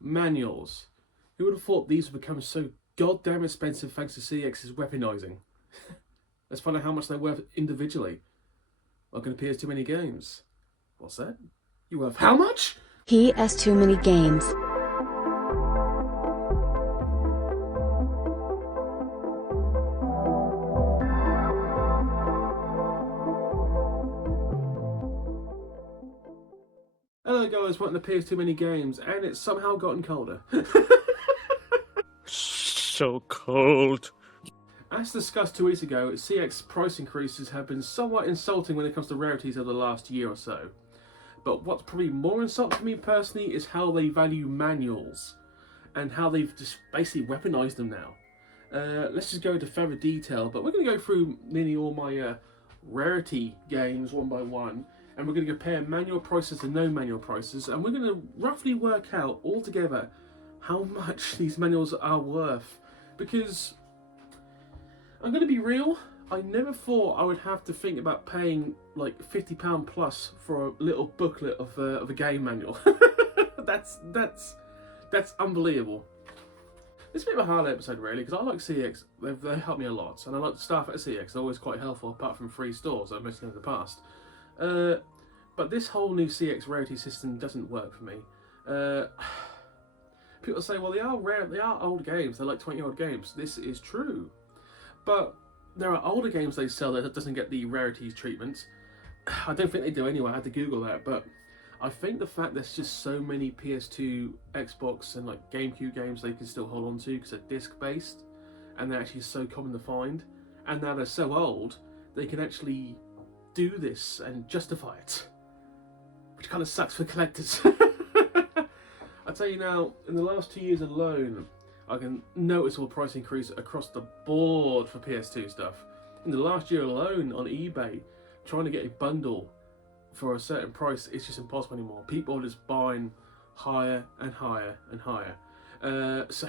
manuals. Who would have thought these would become so goddamn expensive thanks to CEX's weaponizing? Let's find out how much they're worth individually. Welcome to PS Too Many Games. What's that? You worth how much? PS Too Many Games. Hello guys, welcome to PS Too Many Games, and it's somehow gotten colder. So cold. As discussed 2 weeks ago, CEX price increases have been somewhat insulting when it comes to rarities over the last year or so. But what's probably more insulting to me personally is how they value manuals, and how they've just basically weaponized them now. Let's just go into further detail, but we're going to go through nearly all my Rarity games one by one, and we're going to compare manual prices to no manual prices, and we're going to roughly work out altogether how much these manuals are worth. Because I'm going to be real, I never thought I would have to think about paying like £50 plus for a little booklet of a game manual. that's unbelievable. It's a bit of a hard episode really, because I like CEX, they help me a lot, and I like the staff at CEX, they're always quite helpful apart from free stores I've mentioned in the past. But this whole new CEX Rarity system doesn't work for me. People say, well, they are rare, they are old games, they're like 20-year-old games. This is true. But there are older games they sell that doesn't get the rarities treatment. I don't think they do anyway, I had to Google that, but I think the fact there's just so many PS2, Xbox and like GameCube games they can still hold on to because they're disc-based, and they're actually so common to find, and now they're so old, they can actually do this and justify it. Which kind of sucks for collectors. I tell you now, in the last 2 years alone, I can noticeable price increase across the board for PS2 stuff. In the last year alone on eBay, trying to get a bundle for a certain price, it's just impossible anymore. People are just buying higher and higher and higher. So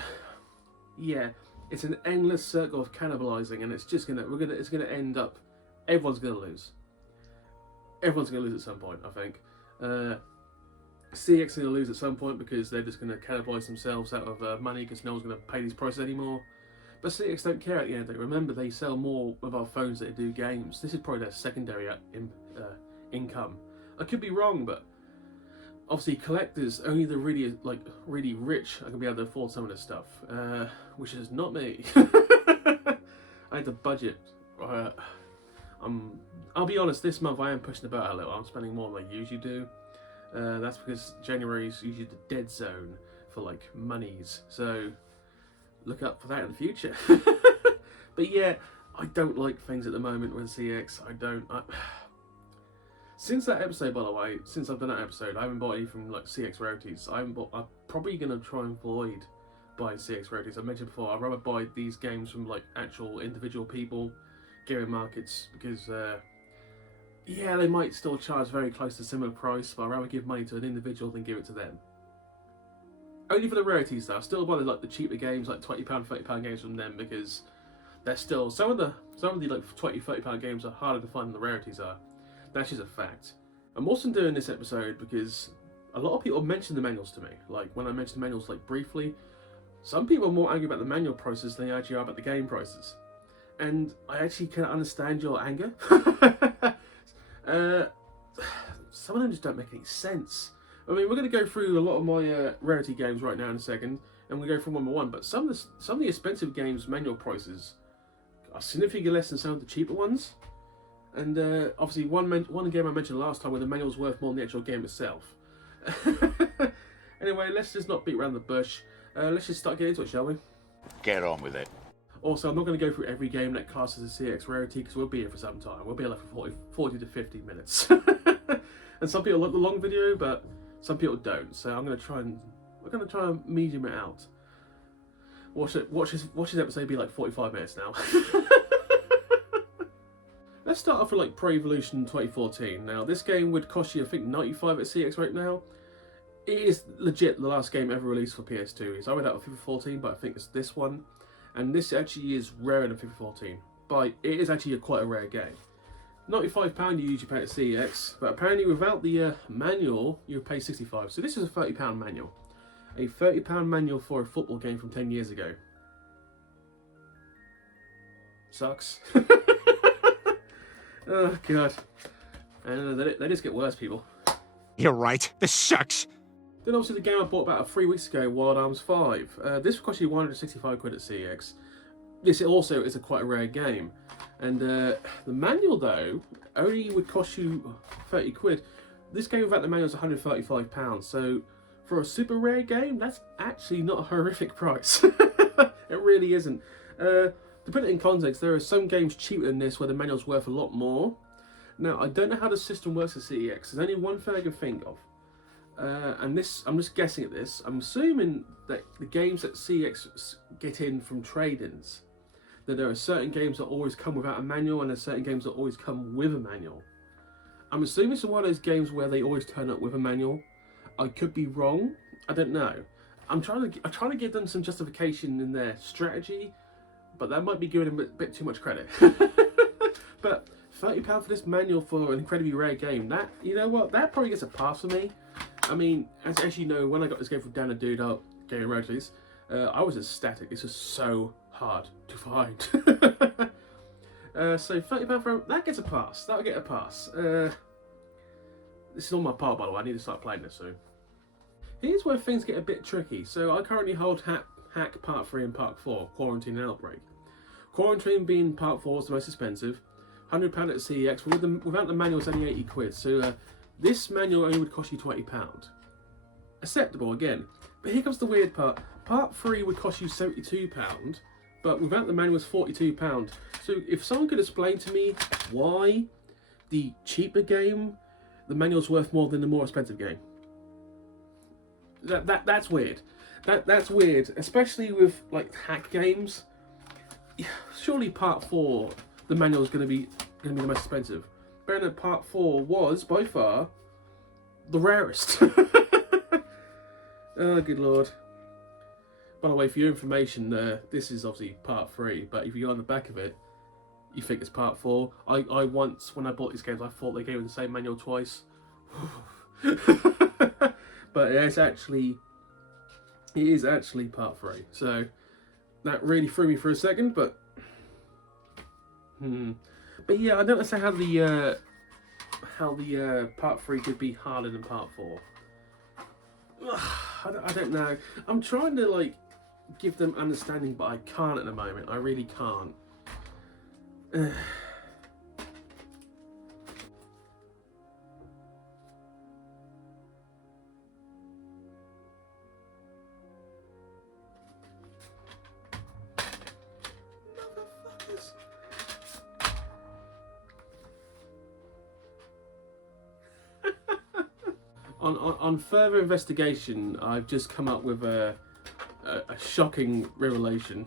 yeah, it's an endless circle of cannibalizing, and it's just it's gonna end up, everyone's gonna lose. Everyone's gonna lose at some point, I think. CEX are going to lose at some point because they're just going to cannibalize themselves out of money because no one's going to pay these prices anymore. But CEX don't care at the end of the day. Remember, they sell more mobile phones than they do games. This is probably their secondary income. I could be wrong, but obviously collectors, only the really rich are going to be able to afford some of this stuff, which is not me. I had to budget. I'll be honest, this month I am pushing about a little. I'm spending more than I usually do. That's because January is usually the dead zone for like monies, so look up for that in the future. But yeah, I don't like things at the moment with CEX. Since that episode, by the way, since I've done that episode, I haven't bought any from like CEX Rarities. I'm probably going to try and avoid buying CEX Rarities. I mentioned before, I'd rather buy these games from like actual individual people, gaming markets, because yeah, they might still charge very close to a similar price, but I'd rather give money to an individual than give it to them. Only for the rarity stuff. Still buy the cheaper games, like £20, £30 games from them, because they're still some of the like £20, £30 games are harder to find than the rarities are. That's just a fact. I'm also doing this episode because a lot of people mention the manuals to me. Like when I mentioned the manuals like briefly, some people are more angry about the manual prices than they actually are about the game prices. And I actually can understand your anger. Some of them just don't make any sense. I mean, we're going to go through a lot of my Rarity games right now in a second, and we'll go from one by one, but some of the expensive games' manual prices are significantly less than some of the cheaper ones. And obviously one game I mentioned last time where the manual's worth more than the actual game itself. Anyway, let's just not beat around the bush. Let's just start getting into it, shall we? Get on with it. Also, I'm not going to go through every game that classes as CEX Rarity because we'll be here for some time. We'll be here like for 40 to 50 minutes. And some people like the long video, but some people don't. So we're going to try and medium it out. Watch this episode be like 45 minutes now. Let's start off with like Pro Evolution 2014. Now, this game would cost you, I think, 95 at CEX right now. It is legit the last game ever released for PS2. It's either that or FIFA 14, but I think it's this one. And this actually is rarer than FIFA 14. But it is actually quite a rare game. £95 you usually pay at CEX, but apparently without the manual, you pay £65. So this is a £30 manual. A £30 manual for a football game from 10 years ago. Sucks. Oh, God. And they just get worse, people. You're right. This sucks. Then obviously the game I bought about 3 weeks ago, Wild Arms 5. This cost you 165 quid at CEX. This also is quite a rare game. And the manual, though, only would cost you 30 quid. This game without the manual is £135. So for a super rare game, that's actually not a horrific price. It really isn't. To put it in context, there are some games cheaper than this where the manual's worth a lot more. Now, I don't know how the system works at CEX. There's only one thing I can think of. And this, I'm just guessing at this. I'm assuming that the games that CEX get in from trade-ins, that there are certain games that always come without a manual and there are certain games that always come with a manual. I'm assuming it's one of those games where they always turn up with a manual. I could be wrong. I don't know. I'm trying to give them some justification in their strategy, but that might be giving them a bit too much credit. But £30 for this manual for an incredibly rare game, that, you know what, that probably gets a pass for me. I mean, as you know, when I got this game from Dan and Dude Out Game Rarities, I was ecstatic. It's just so hard to find. So £30 for that gets a pass. That'll get a pass. This is on my part, by the way. I need to start playing this soon. Here's where things get a bit tricky. So I currently hold Hack Part 3 and Part 4, Quarantine and Outbreak. Quarantine being Part 4 is the most expensive, £100 at CEX, but without the manual it's only 80 quid. So this manual only would cost you £20. Acceptable again. But here comes the weird part. Part 3 would cost you £72, but without the manual it's £42. So if someone could explain to me why the cheaper game, the manual's worth more than the more expensive game. That's weird. That's weird, especially with like hack games. Surely Part 4, the manual is going to be the most expensive. Bearing that Part 4 was by far the rarest. Oh, good lord. By the way, for your information, this is obviously Part 3, but if you go on the back of it, you think it's Part 4. I once, when I bought these games, I thought they gave me the same manual twice. But it is actually Part 3. So that really threw me for a second, but But yeah, I don't understand how the Part 3 could be harder than Part 4. I don't know. I'm trying to like give them understanding, but I can't at the moment. I really can't. Motherfuckers. On further investigation, I've just come up with a shocking revelation.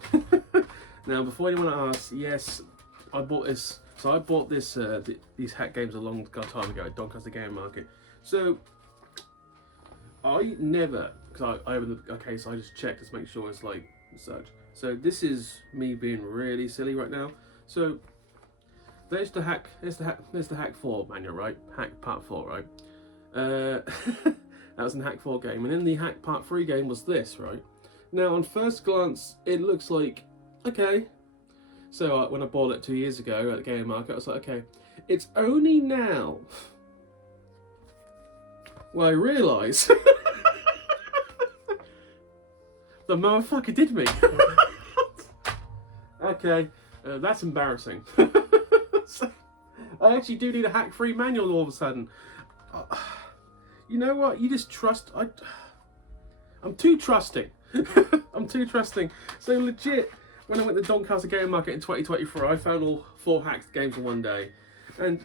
Now, before anyone asks, yes, I bought this. So I bought this these hack games a long time ago at Doncaster Game Market. So I never, because I opened the case, I just checked to make sure it's like such. So this is me being really silly right now. So there's the hack 4 manual, right? Hack Part 4, right? That was in Hack 4 game, and in the Hack Part 3 game was this, right? Now, on first glance, it looks like, okay. So when I bought it 2 years ago at the game market, I was like, okay. It's only now well, I realise the motherfucker did me. Okay, that's embarrassing. So, I actually do need a Hack 3 manual all of a sudden. You know what? You just trust. I'm too trusting. I'm too trusting. So legit, when I went to Doncaster Game Market in 2024, I found all 4 hacked games in one day. And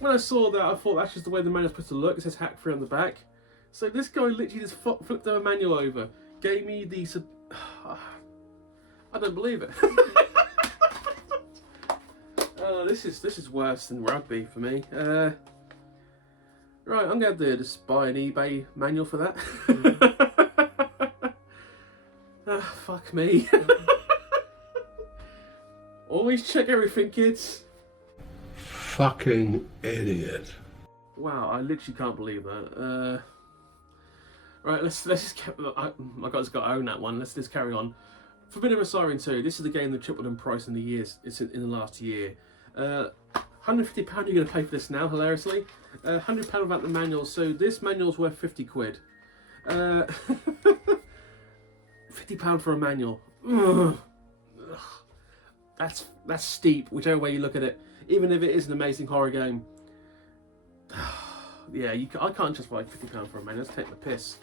when I saw that, I thought that's just the way the manual's supposed to look. It says Hack 3 on the back. So this guy literally just flipped the manual over, gave me the. I don't believe it. This is worse than rugby for me. Right, I'm going to just buy an eBay manual for that. Fuck me. Always check everything, kids. Fucking idiot. Wow, I literally can't believe that. Right, let's just. My guy's got to own that one. Let's just carry on. Forbidden Siren 2. This is the game that tripled in price in the years. It's in the last year. £150 you're going to pay for this now, hilariously. £100 without the manual. So this manual's worth 50 quid. £50 for a manual. Ugh. That's steep, whichever way you look at it. Even if it is an amazing horror game. Yeah, I can't justify £50 for a manual. Let's take the piss.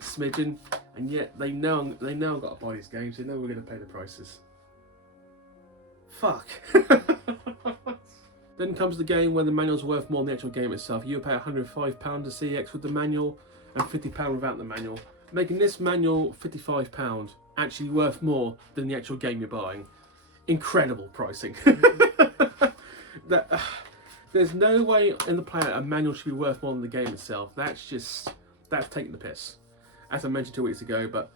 Smidgen, and yet they know I've got to buy these games. They know we're going to pay the prices. Fuck. Then comes the game where the manual's worth more than the actual game itself. You pay £105 to CEX with the manual and £50 without the manual, making this manual £55 actually worth more than the actual game you're buying. Incredible pricing. There's no way in the planet a manual should be worth more than the game itself. That's taking the piss. As I mentioned 2 weeks ago, but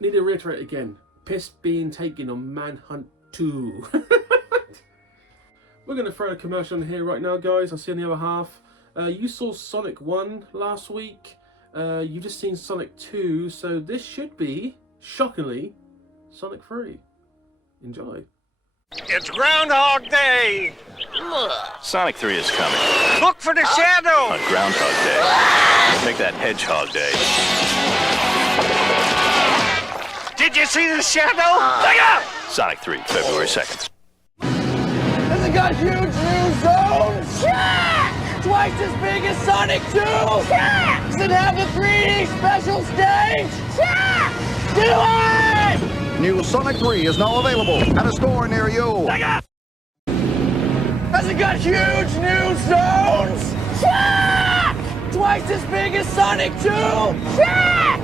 need to reiterate again, piss being taken on Manhunt 2. We're going to throw a commercial in here right now, guys. I'll see you on the other half. You saw Sonic 1 last week. You've just seen Sonic 2, so this should be, shockingly, Sonic 3. Enjoy. It's Groundhog Day! Sonic 3 is coming. Look for the shadow! On Groundhog Day. Make that Hedgehog Day. Did you see the shadow? Look out! Sonic 3, February 2nd. Has it got huge new zones? Yeah! Twice as big as Sonic 2? Yeah! Does it have a 3D special stage? Yeah! Do it! New Sonic 3 is now available at a store near you. Has it got huge new zones? Yeah! Twice as big as Sonic 2? Yeah!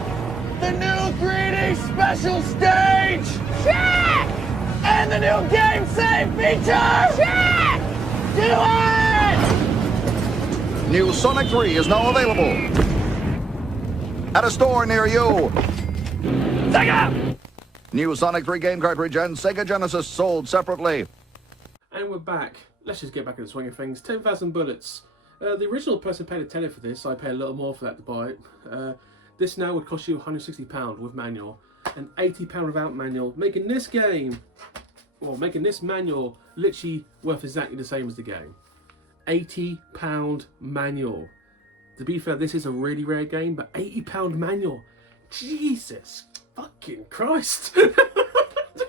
The new 3D special stage? Yeah! And the new game save feature? Yeah! Do it! New Sonic 3 is now available at a store near you. Sega! New Sonic 3 game cartridge and Sega Genesis sold separately. And we're back. Let's just get back in the swing of things. 10,000 bullets. The original person paid a tenner for this, so I pay a little more for that to buy it. This now would cost you £160 with manual and £80 without manual, making this game, well, making this manual literally worth exactly the same as the game. £80 manual. To be fair, this is a really rare game, but £80 manual. Jesus fucking Christ.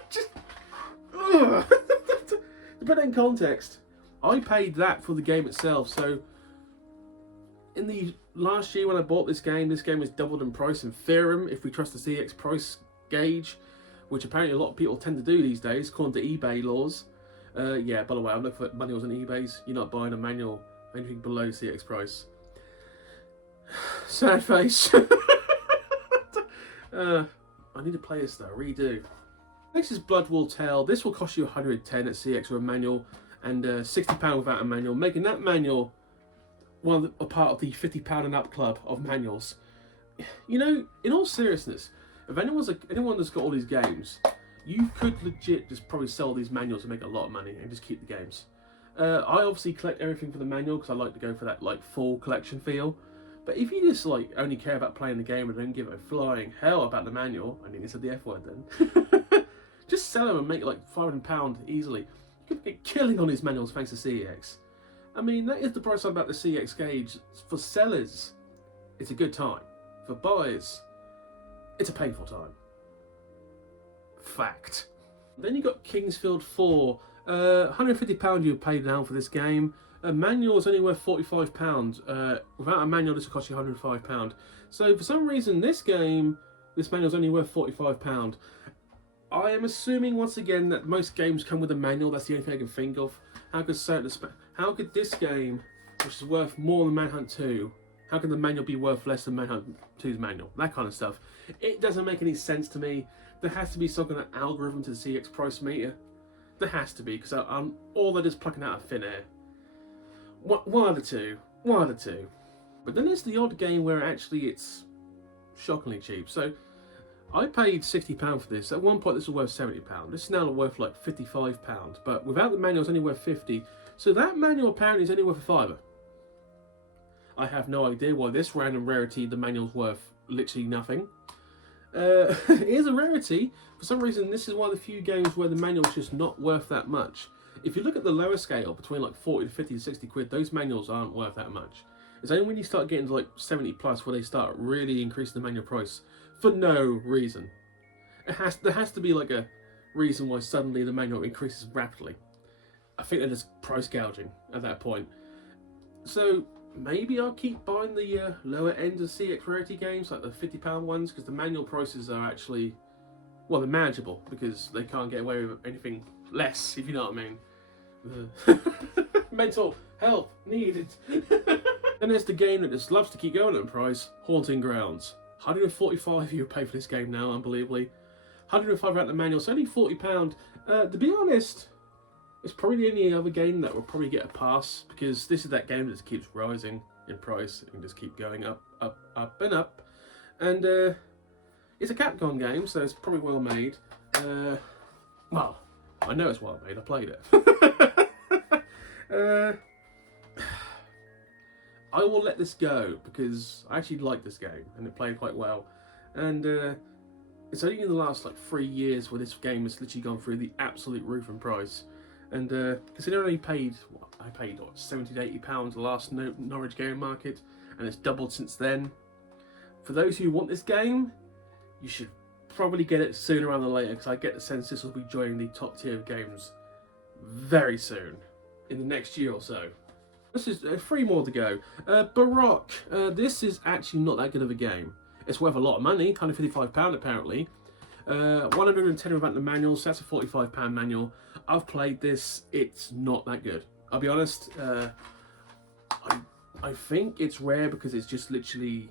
Just, to put it in context, I paid that for the game itself. So in the last year when I bought this game was doubled in price in theorem, if we trust the CEX price gauge, which apparently a lot of people tend to do these days, according to eBay laws. Yeah, by the way, I've looked for manuals on eBays. You're not buying a manual anything below CEX price. Sad face. I need to play this though, I really do. Next is Blood Will Tell. This will cost you $110 at CEX with a manual and £60 without a manual, making that manual a part of the £50 and up club of manuals. You know, in all seriousness, if anyone that's got all these games, you could legit just probably sell these manuals and make a lot of money and just keep the games. I obviously collect everything for the manual because I like to go for that like full collection feel. But if you just like only care about playing the game and don't give a flying hell about the manual, I mean, it's the F word then. Just sell them and make like £500 easily. You could get killing on these manuals thanks to CEX. I mean, that is the price about the CEX gauge. For sellers, it's a good time. For buyers, it's a painful time. Fact. Then you got Kingsfield 4. £150 you paid now for this game. A manual is only worth £45. Without a manual, this will cost you £105. So for some reason, this manual is only worth £45. I am assuming once again that most games come with a manual. That's the only thing I can think of. How could this game, which is worth more than Manhunt 2, how can the manual be worth less than Manhunt 2's manual? That kind of stuff. It doesn't make any sense to me. There has to be some kind of algorithm to the CEX price meter. There has to be, because all they're just plucking out of thin air. One of the two. But then there's the odd game where actually it's shockingly cheap. So I paid £60 for this. At one point this was worth £70. This is now worth like £55. But without the manual it's only worth £50. So that manual apparently is only worth a £5. I have no idea why this random rarity the manual's worth literally nothing. Here's a rarity. For some reason, this is one of the few games where the manual's just not worth that much. If you look at the lower scale, between like 40 to 50 to 60 quid, those manuals aren't worth that much. It's only when you start getting to like 70 plus where they start really increasing the manual price for no reason. There has to be like a reason why suddenly the manual increases rapidly. I think they're just price gouging at that point. So maybe I'll keep buying the lower end of CEX Rarity games, like the £50 ones, because the manual prices are actually, well, they're manageable because they can't get away with anything less, if you know what I mean. Mental health needed. And there's the game that just loves to keep going in price, Haunting Grounds. 145 you pay for this game now, unbelievably. 105 out the manual, it's only £40. To be honest, it's probably the only other game that will probably get a pass, because this is that game that just keeps rising in price and just keep going up, up, up and up. And it's a Capcom game, so it's probably well made. Well, I know it's well made, I played it. I will let this go because I actually like this game and it played quite well. And it's only in the last like 3 years where this game has literally gone through the absolute roof in price. And considering I paid what, 70 to 80 pounds the last Norwich game market, and it's doubled since then. For those who want this game, you should probably get it sooner rather than later, because I get the sense this will be joining the top tier of games very soon, in the next year or so. This is 3 more to go. Baroque. This is actually not that good of a game. It's worth a lot of money, £155 apparently. 110 without the manual, so that's a £45 manual. I've played this, it's not that good. I'll be honest, I think it's rare because it's just literally,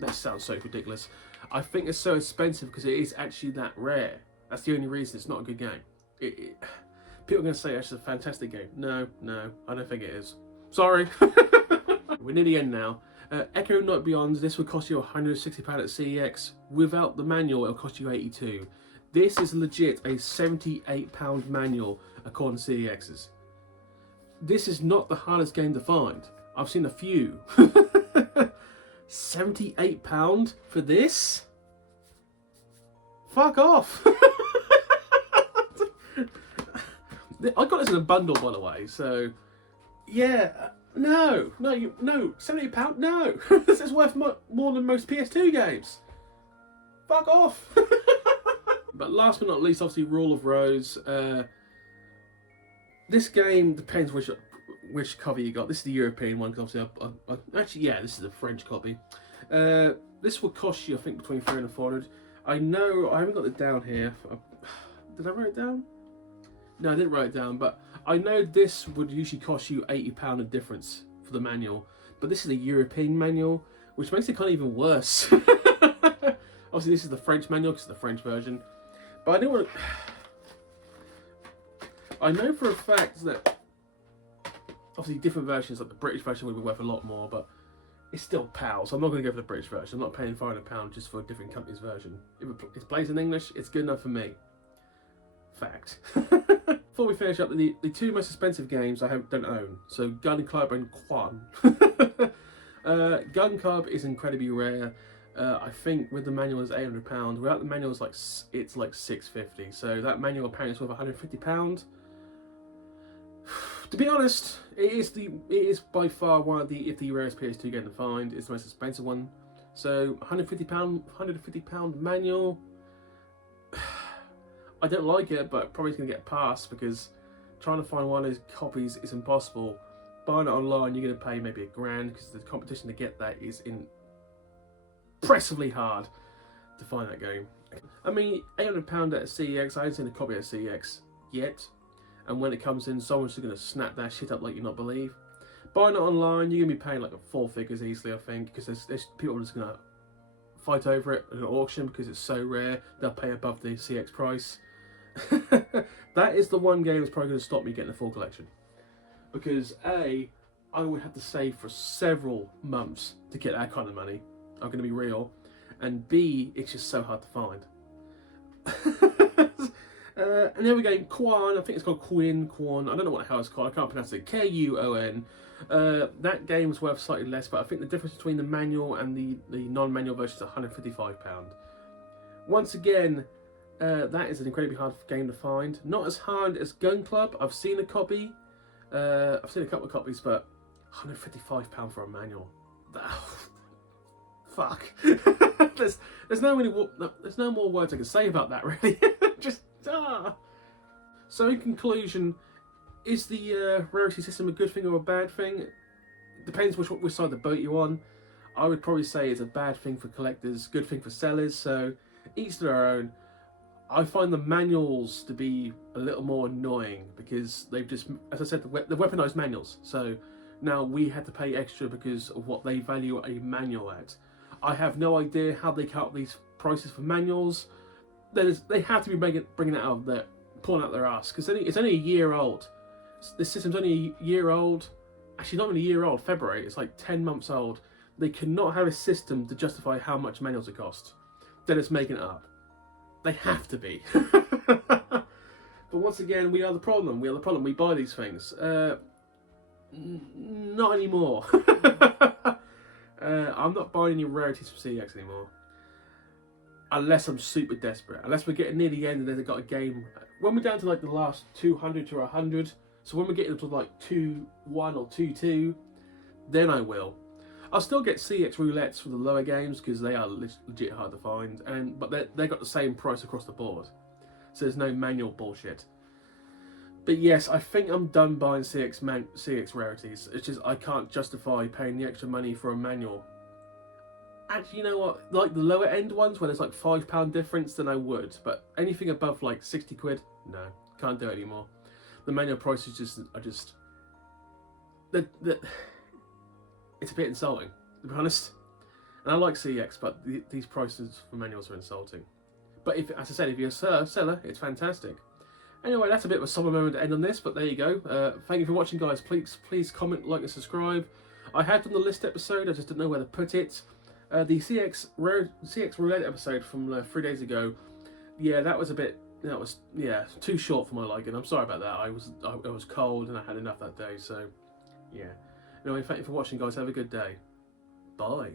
that sounds so ridiculous. I think it's so expensive because it is actually that rare. That's the only reason it's not a good game. People are going to say it's a fantastic game. No, I don't think it is. Sorry. We're near the end now. Echo Night Beyond, this would cost you £160 at CEX. Without the manual, it'll cost you £82. This is legit a £78 manual according to CEX's. This is not the hardest game to find. I've seen a few. £78 for this? Fuck off. I got this in a bundle, by the way, so yeah. No, £78, no. This is worth more than most PS2 games. Fuck off. But last but not least, obviously, Rule of Rose. This game depends which copy you got. This is the European one, because obviously, actually, yeah, this is the French copy. This will cost you, I think, between 300 and 400. I know, I haven't got it down here. Did I write it down? No, I didn't write it down, but I know this would usually cost you £80 a difference for the manual, but this is a European manual, which makes it kind of even worse. Obviously, this is the French manual because it's the French version, but I don't want to. I know for a fact that obviously different versions, like the British version, would be worth a lot more, but it's still pals. So I'm not going to go for the British version. I'm not paying £500 just for a different company's version. If it plays in English, it's good enough for me. Fact. Before we finish up, the 2 most expensive games I don't own. So Gun Club and Quan. Gun Club is incredibly rare. I think with the manual is £800. Without the manual it's like £650. So that manual apparently is worth £150. To be honest, it is by far one of the rarest PS2 game to find. It's the most expensive one. So £150 manual. I don't like it, but probably going to get passed because trying to find one of those copies is impossible. Buying it online, you're going to pay maybe £1,000 because the competition to get that is impressively hard to find that game. I mean, £800 at CEX. I haven't seen a copy at CEX yet, and when it comes in, someone's just going to snap that shit up like you not believe. Buying it online, you're going to be paying like 4 figures easily, I think, because there's people just going to fight over it at an auction because it's so rare. They'll pay above the CEX price. That is the one game that's probably going to stop me getting the full collection, because A, I would have to save for several months to get that kind of money. I'm going to be real. And B, it's just so hard to find. And then we go Quan. I think it's called Quan. I don't know what the hell it's called. I can't pronounce it. Kuon. That game's worth slightly less, but I think the difference between the manual and the non-manual version is £155. Once again, that is an incredibly hard game to find. Not as hard as Gun Club. I've seen a copy. I've seen a couple of copies, but £155 for a manual. Fuck. there's no more words I can say about that, really. Just So in conclusion, is the Rarity system a good thing or a bad thing? It depends which side of the boat you're on. I would probably say it's a bad thing for collectors, good thing for sellers, so each to their own. I find the manuals to be a little more annoying because they've just, as I said, they've weaponized manuals. So now we had to pay extra because of what they value a manual at. I have no idea how they count these prices for manuals. They have to be bringing that out of their, pulling out their ass, because it's only a year old. This system's only a year old. Actually, not even a year old. February. It's like 10 months old. They cannot have a system to justify how much manuals it cost. They're just making it up. They have to be. But once again, we are the problem. We are the problem. We buy these things. Not anymore. I'm not buying any rarities from CEX anymore. Unless I'm super desperate. Unless we're getting near the end and then they've got a game. When we're down to like the last 200 to 100, so when we're getting to like 2-1 or 2-2, then I will. I'll still get CEX roulettes for the lower games because they are legit hard to find, but they got the same price across the board, so there's no manual bullshit. But yes, I think I'm done buying CEX rarities. It's just I can't justify paying the extra money for a manual. Actually, you know what? Like the lower end ones where there's like £5 difference, then I would. But anything above like 60 quid, no, can't do it anymore. The manual prices are just it's a bit insulting, to be honest. And I like CEX, but these prices for manuals are insulting. But if, as I said, if you're a seller, it's fantastic. Anyway, that's a bit of a somber moment to end on this, but there you go. Thank you for watching, guys. Please comment, like, and subscribe. I had done the list episode, I just didn't know where to put it. The CEX Roulette episode from 3 days ago, yeah, that was too short for my liking. I'm sorry about that. I was cold and I had enough that day, so yeah. Anyway, thank you for watching, guys. Have a good day. Bye.